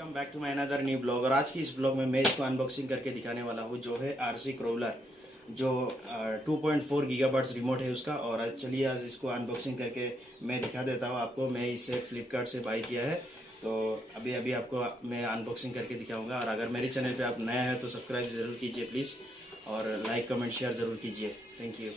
Welcome back to my another new blog. और आज की इस ब्लॉग में मैं इसको अनबॉक्सिंग करके दिखाने वाला हूँ, जो है आरसी क्रोलर, जो 2.4 गीगाबाइट्स रिमोट है उसका। और चलिए आज इसको अनबॉक्सिंग करके मैं दिखा देता हूँ आपको। मैं इसे फ्लिपकार्ट से बाई किया है, तो अभी अभी आपको मैं अनबॉक्सिंग करके दिखाऊंगा। और अगर मेरे चैनल पे आप नया है तो सब्सक्राइब ज़रूर कीजिए प्लीज़, और लाइक कमेंट शेयर ज़रूर कीजिए। Thank you.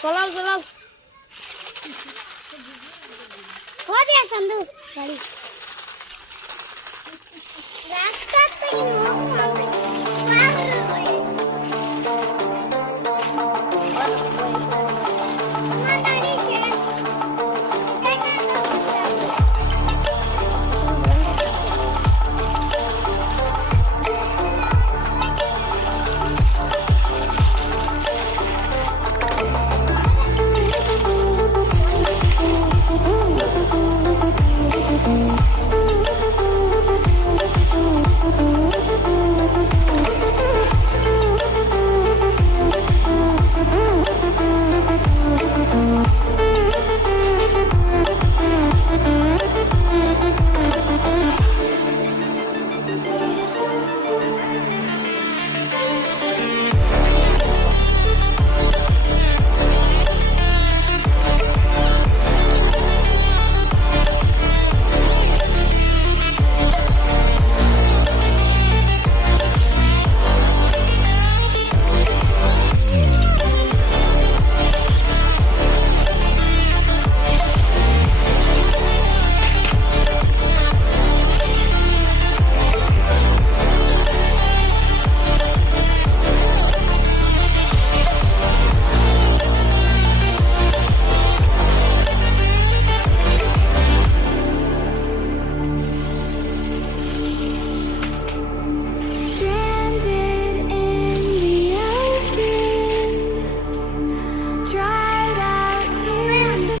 Solau. What is Sandu? Sorry. Raskat to